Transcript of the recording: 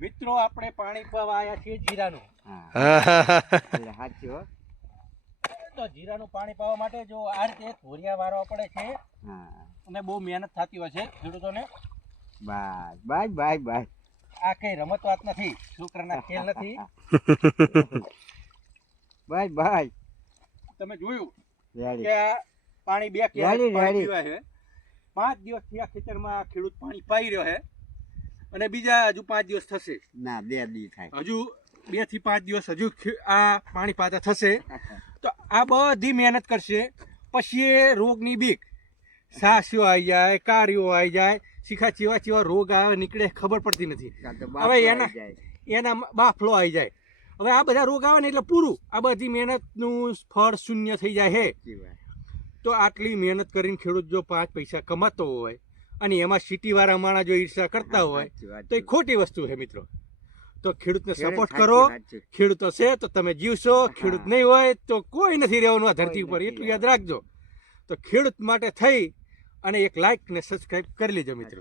મિત્રો આપણે પાણી પીવા આવ્યા છીએ જીરાનું. એટલે સાચું હો. તો જીરાનું પાણી પીવા માટે જો આ રીતે ધોરિયા વારવા પડે છે અને બહુ મહેનત થતી હોય છે ખેડૂતોને. બસ બસ બસ બસ. આ કઈ રમત વાત નથી, છોકરાના ખેલ નથી. બસ બસ. તમે જોયું રેડી. કે આ પાણી બે રેડી, પાણી રેડી. પીવાય છે. 5 દિવસથી આ ખેતરમાં ખેડૂત પાણી પાઈ રહ્યો છે અને બીજા હજુ 5 દિવસ થશે. ના 2 દી થાય. હજુ 2 થી 5 દિવસ હજુ આ પાણી પાતા થશે. તો આ બધી મહેનત કરશે, પછી એ રોગની બીક, સાસ્યો આવી જાય, કારીઓ આવી જાય, શીખા ચેવા ચેવા રોગ આવે નીકળે ખબર પડતી નથી. હવે એના બાફલો આવી જાય. હવે આ બધા રોગ આવે ને એટલે પૂરું, આ બધી મહેનતનું ફળ શૂન્ય થઈ જાય છે. તો આટલી મહેનત કરીને ખેડૂત જો 5 પૈસા કમાતો હોય અને એમાં સિટીવાળા માણસ જો ઈર્ષા કરતા હોય તો એ ખોટી વસ્તુ છે મિત્રો. તો ખેડૂતને સપોર્ટ કરો. ખેડૂતો છે તો તમે જીવશો, ખેડૂત નહીં હોય તો કોઈ નથી રહેવાનું આ ધરતી ઉપર, એટલું યાદ રાખજો. તો ખેડૂત માટે થઈ અને એક લાઈક ને સબસ્ક્રાઈબ કરી લેજો મિત્રો.